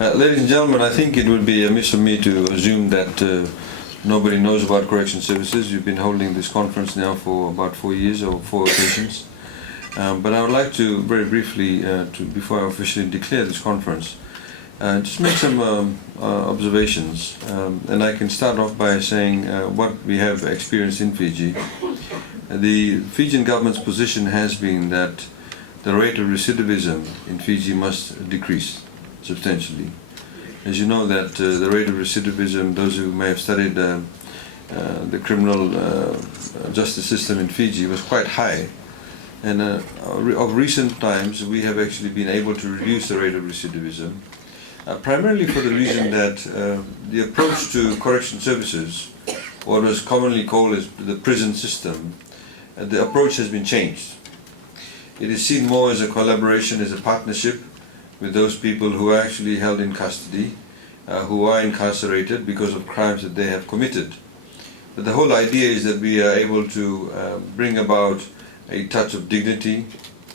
Ladies and gentlemen, I think it would be amiss of me to assume that nobody knows about correction services. We've been holding this conference now for about 4 years or 4 occasions. But I would like to very briefly, before I officially declare this conference, just make some observations. And I can start off by saying what we have experienced in Fiji. The Fijian government's position has been that the rate of recidivism in Fiji must decrease substantially. As you know that the rate of recidivism, those who may have studied the criminal justice system in Fiji, was quite high. And of recent times we have actually been able to reduce the rate of recidivism, primarily for the reason that the approach to correction services, what was commonly called as the prison system, the approach has been changed. It is seen more as a collaboration, as a partnership with those people who are actually held in custody, who are incarcerated because of crimes that they have committed. But the whole idea is that we are able to bring about a touch of dignity,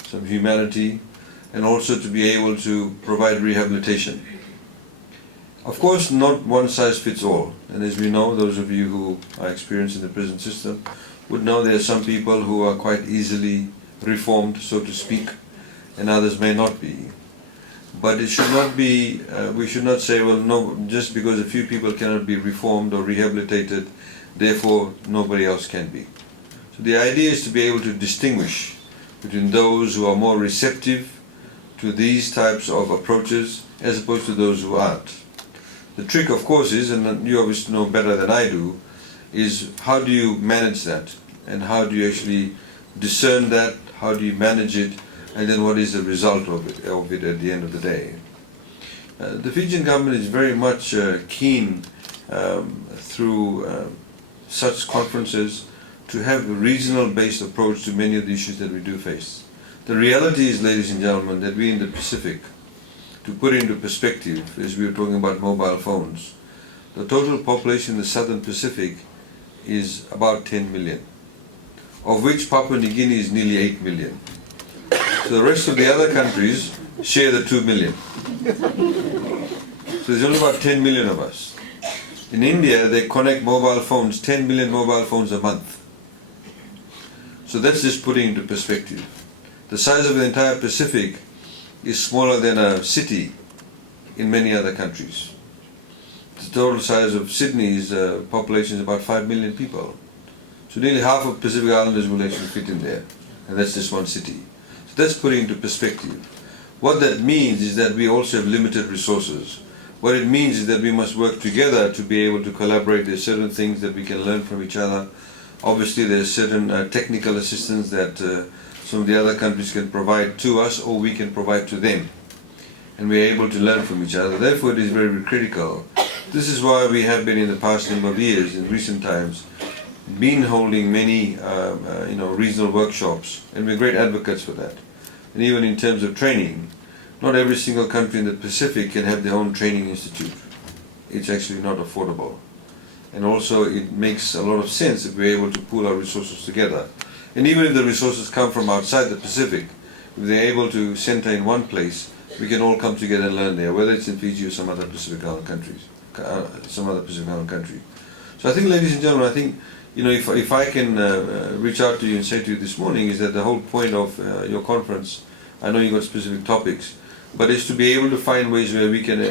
some humanity, and also to be able to provide rehabilitation. Of course, not one size fits all. And as we know, those of you who are experienced in the prison system would know there are some people who are quite easily reformed, so to speak, and others may not be. But it should not be, we should not say, well, no, just because a few people cannot be reformed or rehabilitated, therefore nobody else can be. So the idea is to be able to distinguish between those who are more receptive to these types of approaches as opposed to those who aren't. The trick, of course, is, and you obviously know better than I do, is how do you manage that, and how do you actually discern that, how do you manage it, and then what is the result of it at the end of the day. The Fijian government is very much keen through such conferences to have a regional based approach to many of the issues that we do face. The reality is, ladies and gentlemen, that we in the Pacific, to put into perspective, as we were talking about mobile phones, the total population in the southern Pacific is about 10 million, of which Papua New Guinea is nearly 8 million. So the rest of the other countries share the 2 million. So there's only about 10 million of us. In India, they connect mobile phones, 10 million mobile phones a month. So that's just putting into perspective. The size of the entire Pacific is smaller than a city in many other countries. The total size of Sydney's population is about 5 million people. So nearly half of Pacific Islanders will actually fit in there. And that's just one city. So that's putting into perspective. What that means is that we also have limited resources. What it means is that we must work together to be able to collaborate. There are certain things that we can learn from each other. Obviously there are certain technical assistance that some of the other countries can provide to us, or we can provide to them. And we are able to learn from each other. Therefore it is very critical. This is why we have been in the past number of years, in recent times, been holding many regional workshops, and we're great advocates for that. And even in terms of training, not every single country in the Pacific can have their own training institute. It's actually not affordable. And also it makes a lot of sense if we're able to pool our resources together. And even if the resources come from outside the Pacific, if they're able to center in one place, we can all come together and learn there, whether it's in Fiji or some other Pacific Island countries, So I think, ladies and gentlemen, I think, if I can reach out to you and say to you this morning, is that the whole point of your conference, I know you've got specific topics, but is to be able to find ways where we can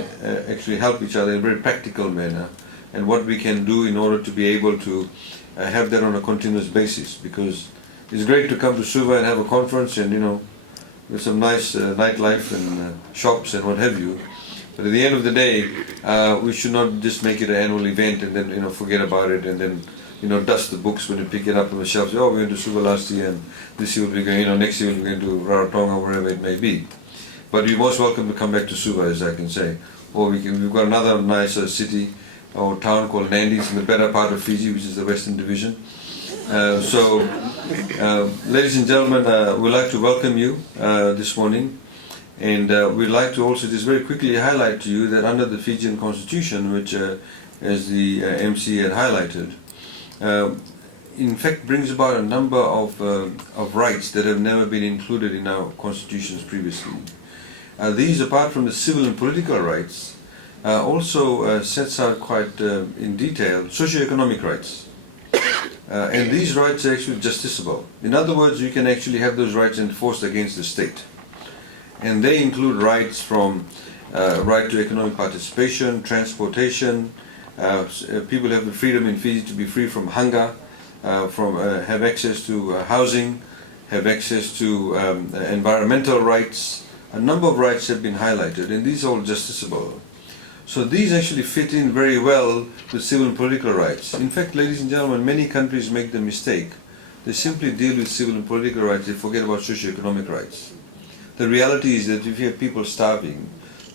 actually help each other in a very practical manner, and what we can do in order to be able to have that on a continuous basis. Because it's great to come to Suva and have a conference and, with some nice nightlife and shops and what have you. But at the end of the day, we should not just make it an annual event and then, forget about it and then, dust the books when you pick it up on the shelf. Say, oh, we went to Suva last year, and this year we'll be going, next year we'll be going to Rarotonga, wherever it may be. But you're most welcome to come back to Suva, as I can say. Or we've got another nice city or town called Nandi. It's in the better part of Fiji, which is the Western Division. Ladies and gentlemen, we'd like to welcome you this morning. And we'd like to also just very quickly highlight to you that under the Fijian Constitution, which as the MC had highlighted, in fact brings about a number of rights that have never been included in our constitutions previously. These, apart from the civil and political rights, also sets out quite in detail socio-economic rights. And these rights are actually justiciable. In other words, you can actually have those rights enforced against the state. And they include rights from right to economic participation, transportation. People have the freedom in Fiji to be free from hunger, have access to housing, have access to environmental rights. A number of rights have been highlighted, and these are all justiciable. So these actually fit in very well with civil and political rights. In fact, ladies and gentlemen, many countries make the mistake. They simply deal with civil and political rights, they forget about socio-economic rights. The reality is that if you have people starving,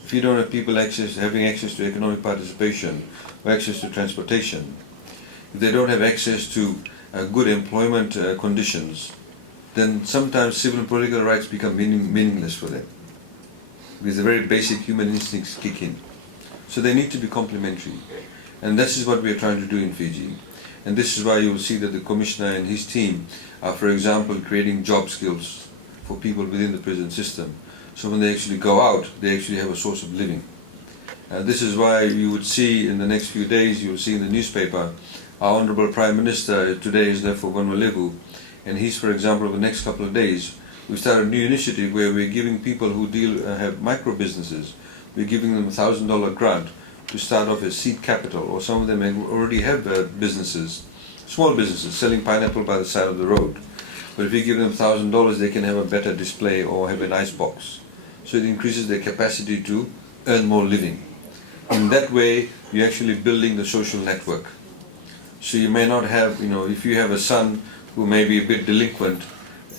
if you don't have people having access to economic participation or access to transportation, if they don't have access to good employment conditions, then sometimes civil and political rights become meaningless for them, because the very basic human instincts kick in. So they need to be complementary. And this is what we are trying to do in Fiji. And this is why you will see that the Commissioner and his team are, for example, creating job skills for people within the prison system. So when they actually go out, they actually have a source of living. This is why you would see in the next few days, you will see in the newspaper, our Honourable Prime Minister today is left for Vanuatu, and he's, for example, over the next couple of days, we started a new initiative where we're giving people who have micro businesses, we're giving them a $1,000 grant to start off as seed capital, or some of them already have businesses, small businesses, selling pineapple by the side of the road. But if you give them $1,000, they can have a better display or have an ice box. So it increases their capacity to earn more living. In that way, you're actually building the social network. So you may not have, if you have a son who may be a bit delinquent,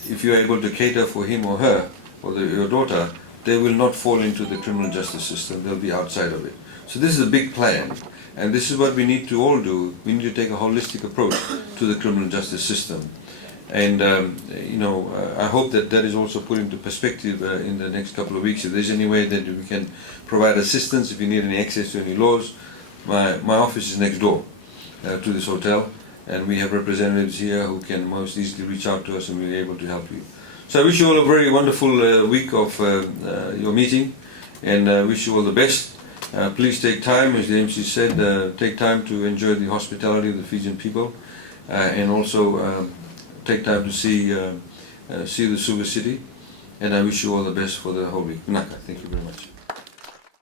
if you're able to cater for him or her, or your daughter, they will not fall into the criminal justice system, they'll be outside of it. So this is a big plan, and this is what we need to all do. We need to take a holistic approach to the criminal justice system. And I hope that that is also put into perspective in the next couple of weeks. If there's any way that we can provide assistance, if you need any access to any laws, my office is next door to this hotel, and we have representatives here who can most easily reach out to us and we'll be able to help you. So I wish you all a very wonderful week of your meeting, and wish you all the best. Please take time, as the MC said, take time to enjoy the hospitality of the Fijian people, and also take time to see the Suva city, and I wish you all the best for the whole week. Naka, thank you very much.